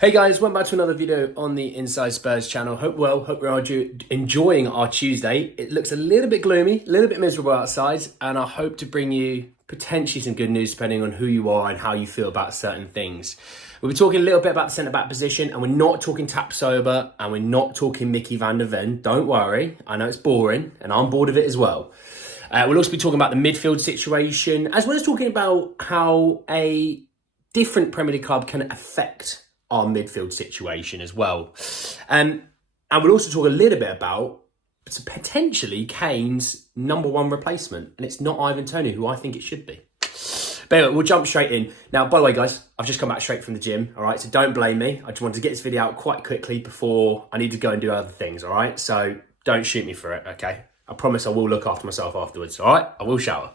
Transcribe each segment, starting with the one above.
Hey guys, welcome back to another video on the Inside Spurs channel. Hope you're enjoying our Tuesday. It looks a little bit gloomy, a little bit miserable outside, and I hope to bring you potentially some good news depending on who you are and how you feel about certain things. We'll be talking a little bit about the centre-back position, and we're not talking Tapsoba, and we're not talking Mickey van der Ven. Don't worry, I know it's boring, and I'm bored of it as well. We'll also be talking about the midfield situation, as well as talking about how a different Premier League club can affect our midfield situation as well. And we'll also talk a little bit about potentially Kane's number one replacement. And it's not Ivan Toney, who I think it should be. But anyway, we'll jump straight in. Now, by the way, guys, I've just come back straight from the gym, all right? So don't blame me. I just wanted to get this video out quite quickly before I need to go and do other things, all right? So don't shoot me for it, okay? I promise I will look after myself afterwards, all right? I will shower.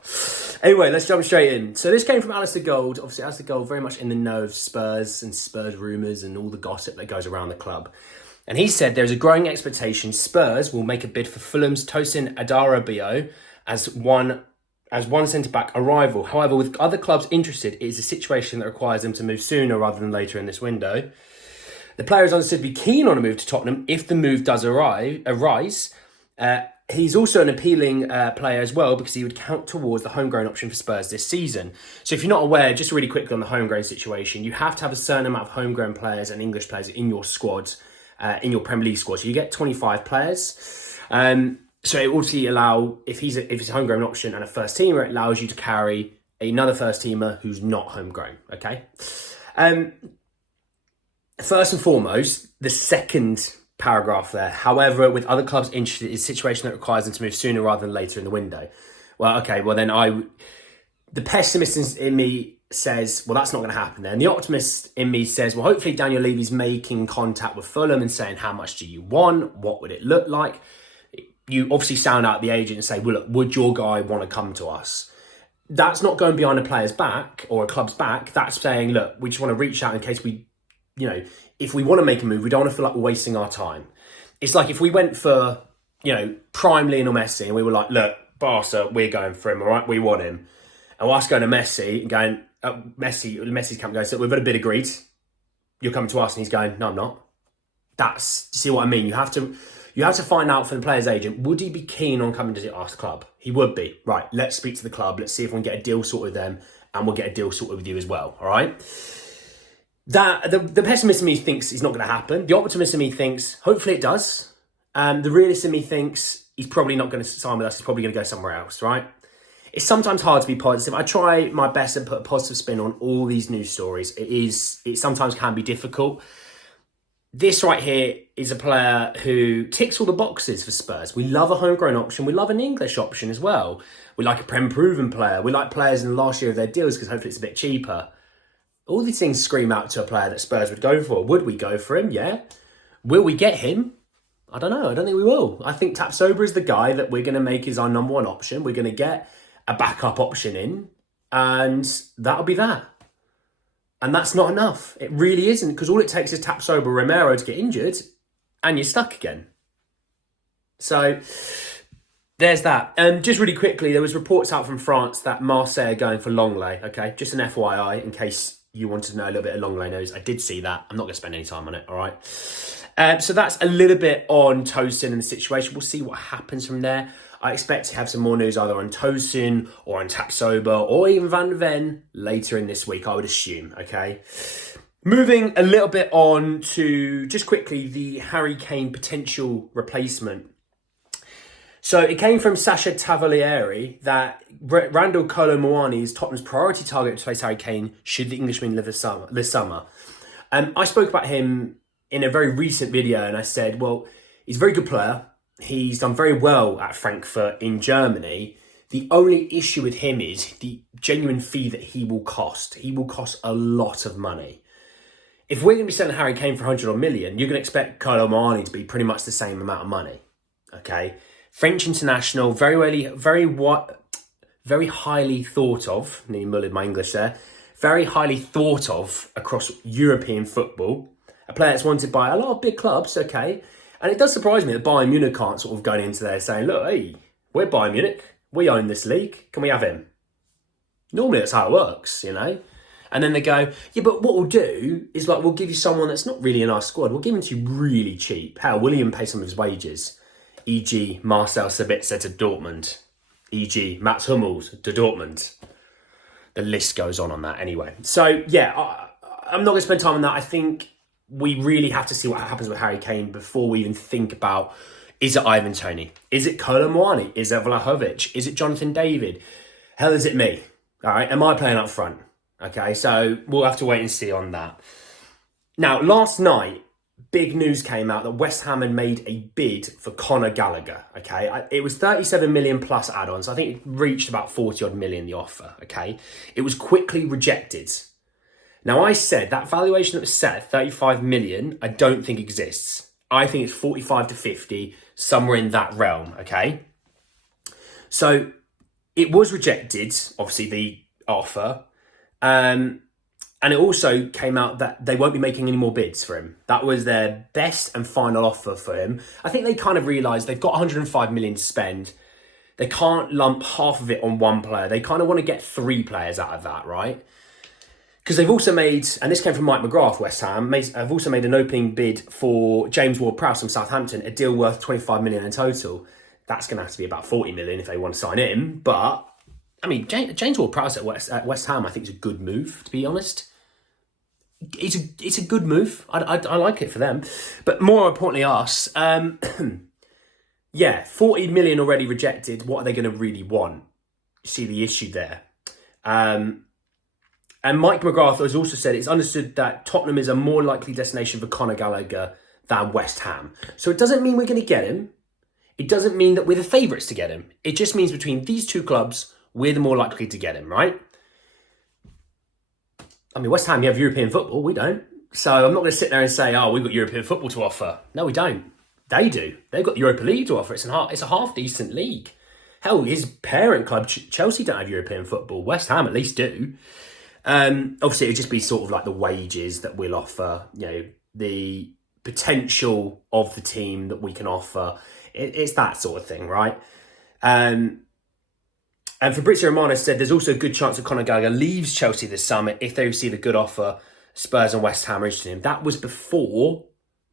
Anyway, let's jump straight in. So this came from Alistair Gold. Obviously, Alistair Gold very much in the know of Spurs and Spurs rumours and all the gossip that goes around the club. And he said there's a growing expectation Spurs will make a bid for Fulham's Tosin Adarabioyo as one centre-back arrival. However, with other clubs interested, it is a situation that requires them to move sooner rather than later in this window. The player is understood to be keen on a move to Tottenham if the move does arise. He's also an appealing player as well because he would count towards the homegrown option for Spurs this season. So if you're not aware, just really quickly on the homegrown situation, you have to have a certain amount of homegrown players and English players in your squad, in your Premier League squad. So you get 25 players. So it will obviously allow, if it's a homegrown option and a first teamer, it allows you to carry another first teamer who's not homegrown, okay? First and foremost, the second paragraph there. However, with other clubs interested, it's a situation that requires them to move sooner rather than later in the window. Well, okay, well then the pessimist in me says, well, that's not going to happen then. The optimist in me says, well, hopefully Daniel Levy's making contact with Fulham and saying, how much do you want? What would it look like? You obviously sound out the agent and say, well, look, would your guy want to come to us? That's not going behind a player's back or a club's back. That's saying, look, we just want to reach out in case we, if we want to make a move, we don't want to feel like we're wasting our time. It's like if we went for, prime Lionel Messi and we were like, look, Barca, we're going for him, all right? We want him. And us going to Messi and going, Messi's camp going, so we've got a bid agreed. You're coming to us. And he's going, no, I'm not. You see what I mean? You have to find out from the player's agent, would he be keen on coming to our club? He would be. Right, let's speak to the club. Let's see if we can get a deal sorted with them and we'll get a deal sorted with you as well, all right? The pessimist in me thinks it's not going to happen. The optimist in me thinks, hopefully it does. The realist in me thinks he's probably not going to sign with us. He's probably going to go somewhere else, right? It's sometimes hard to be positive. I try my best to put a positive spin on all these news stories. It sometimes can be difficult. This right here is a player who ticks all the boxes for Spurs. We love a homegrown option. We love an English option as well. We like a Prem proven player. We like players in the last year of their deals because hopefully it's a bit cheaper. All these things scream out to a player that Spurs would go for. Would we go for him? Yeah. Will we get him? I don't know. I don't think we will. I think Tapsoba is the guy that we're going to make as our number one option. We're going to get a backup option in, and that'll be that. And that's not enough. It really isn't, because all it takes is Tapsoba Romero to get injured, and you're stuck again. So there's that. Just really quickly, there was reports out from France that Marseille are going for Longley. Okay, just an FYI in case you wanted to know a little bit of Longley news. I did see that. I'm not going to spend any time on it, all right? So that's a little bit on Tosin and the situation. We'll see what happens from there. I expect to have some more news either on Tosin or on Tapsoba or even Van der Ven later in this week, I would assume, okay? Moving a little bit on to, just quickly, the Harry Kane potential replacement. So it came from Sasha Tavalieri that Randall Kolo Muani is Tottenham's priority target to replace Harry Kane should the Englishman live this summer. I spoke about him in a very recent video and I said, well, he's a very good player. He's done very well at Frankfurt in Germany. The only issue with him is the genuine fee that he will cost. He will cost a lot of money. If we're going to be selling Harry Kane for 100 million, you're going to expect Kolo Muani to be pretty much the same amount of money. Okay? French international, very highly thought of, nearly mullered my English there, very highly thought of across European football. A player that's wanted by a lot of big clubs, okay? And it does surprise me that Bayern Munich aren't sort of going into there saying, look, hey, we're Bayern Munich, we own this league, can we have him? Normally that's how it works, And then they go, yeah, but what we'll do is like, we'll give you someone that's not really in our squad. We'll give him to you really cheap. Hell, we'll even pay some of his wages. E.g. Marcel Sabitzer to Dortmund. E.g. Mats Hummels to Dortmund. The list goes on that anyway. So, yeah, I'm not going to spend time on that. I think we really have to see what happens with Harry Kane before we even think about, is it Ivan Toney? Is it Kolo Muani? Is it Vlahovic? Is it Jonathan David? Hell, is it me? All right, am I playing up front? Okay, so we'll have to wait and see on that. Now, last night, big news came out that West Ham had made a bid for Conor Gallagher, okay? It was 37 million plus add-ons. I think it reached about 40 odd million, the offer, okay? It was quickly rejected. Now, I said that valuation that was set at 35 million, I don't think exists. I think it's 45 to 50, somewhere in that realm, okay? So it was rejected, obviously, the offer. And it also came out that they won't be making any more bids for him. That was their best and final offer for him. I think they kind of realised they've got 105 million to spend. They can't lump half of it on one player. They kind of want to get 3 players out of that, right? Because they've also made, and this came from Mike McGrath, West Ham, have also made an opening bid for James Ward-Prowse from Southampton, a deal worth 25 million in total. That's going to have to be about 40 million if they want to sign him. But, I mean, James Ward-Prowse at West Ham, I think, is a good move, to be honest. It's a good move. I like it for them. But more importantly, us. Yeah, 40 million already rejected. What are they going to really want? You see the issue there. And Mike McGrath has also said it's understood that Tottenham is a more likely destination for Conor Gallagher than West Ham. So it doesn't mean we're going to get him. It doesn't mean that we're the favourites to get him. It just means between these two clubs, we're the more likely to get him, right? I mean, West Ham, you have European football. We don't. So I'm not going to sit there and say, oh, we've got European football to offer. No, we don't. They do. They've got the Europa League to offer. It's a half-decent league. Hell, his parent club, Chelsea, don't have European football. West Ham at least do. Obviously, it would just be sort of like the wages that we'll offer, you know, the potential of the team that we can offer. It's that sort of thing, right? And Fabrizio Romano said there's also a good chance that Conor Gallagher leaves Chelsea this summer if they receive a good offer. Spurs and West Ham are interested in him. That was before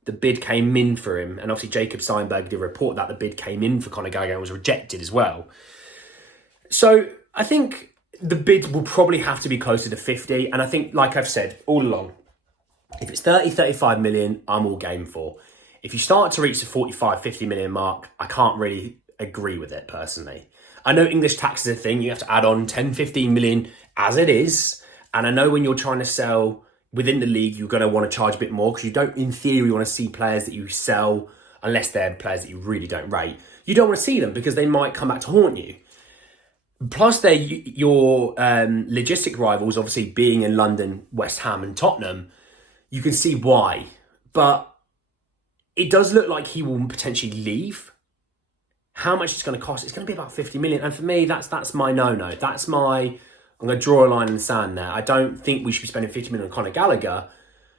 the bid came in for him. And obviously Jacob Steinberg did report that the bid came in for Conor Gallagher and was rejected as well. So I think the bid will probably have to be closer to 50. And I think, like I've said all along, if it's 30, 35 million, I'm all game for. If you start to reach the 45, 50 million mark, I can't really agree with it personally. I know English tax is a thing. You have to add on 10, 15 million as it is. And I know when you're trying to sell within the league, you're going to want to charge a bit more because you don't, in theory, want to see players that you sell, unless they're players that you really don't rate. You don't want to see them because they might come back to haunt you. Plus, they're your logistic rivals, obviously being in London, West Ham and Tottenham. You can see why. But it does look like he will potentially leave. How much it's going to cost? It's going to be about 50 million. And for me, that's my no-no. That's my, I'm going to draw a line in the sand there. I don't think we should be spending 50 million on Conor Gallagher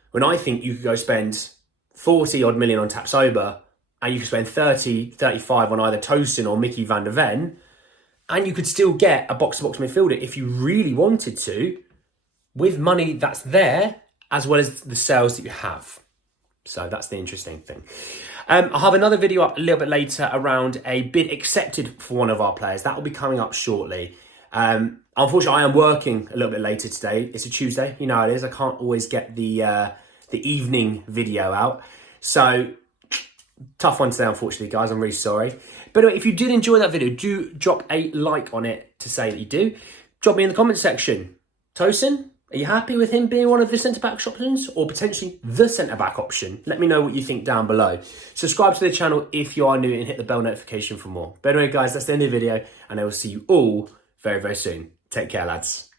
when I think you could go spend 40 odd million on Tapsoba and you could spend 30, 35 on either Tosin or Mickey van der Ven, and you could still get a box-to-box midfielder if you really wanted to with money that's there as well as the sales that you have. So that's the interesting thing. I'll have another video up a little bit later around a bid accepted for one of our players. That will be coming up shortly. Unfortunately, I am working a little bit later today. It's a Tuesday. You know how it is. I can't always get the evening video out. So, tough one today, unfortunately, guys. I'm really sorry. But anyway, if you did enjoy that video, do drop a like on it to say that you do. Drop me in the comment section. Tosin, are you happy with him being one of the centre-back options or potentially the centre-back option? Let me know what you think down below. Subscribe to the channel if you are new and hit the bell notification for more. But anyway, guys, that's the end of the video and I will see you all very, very soon. Take care, lads.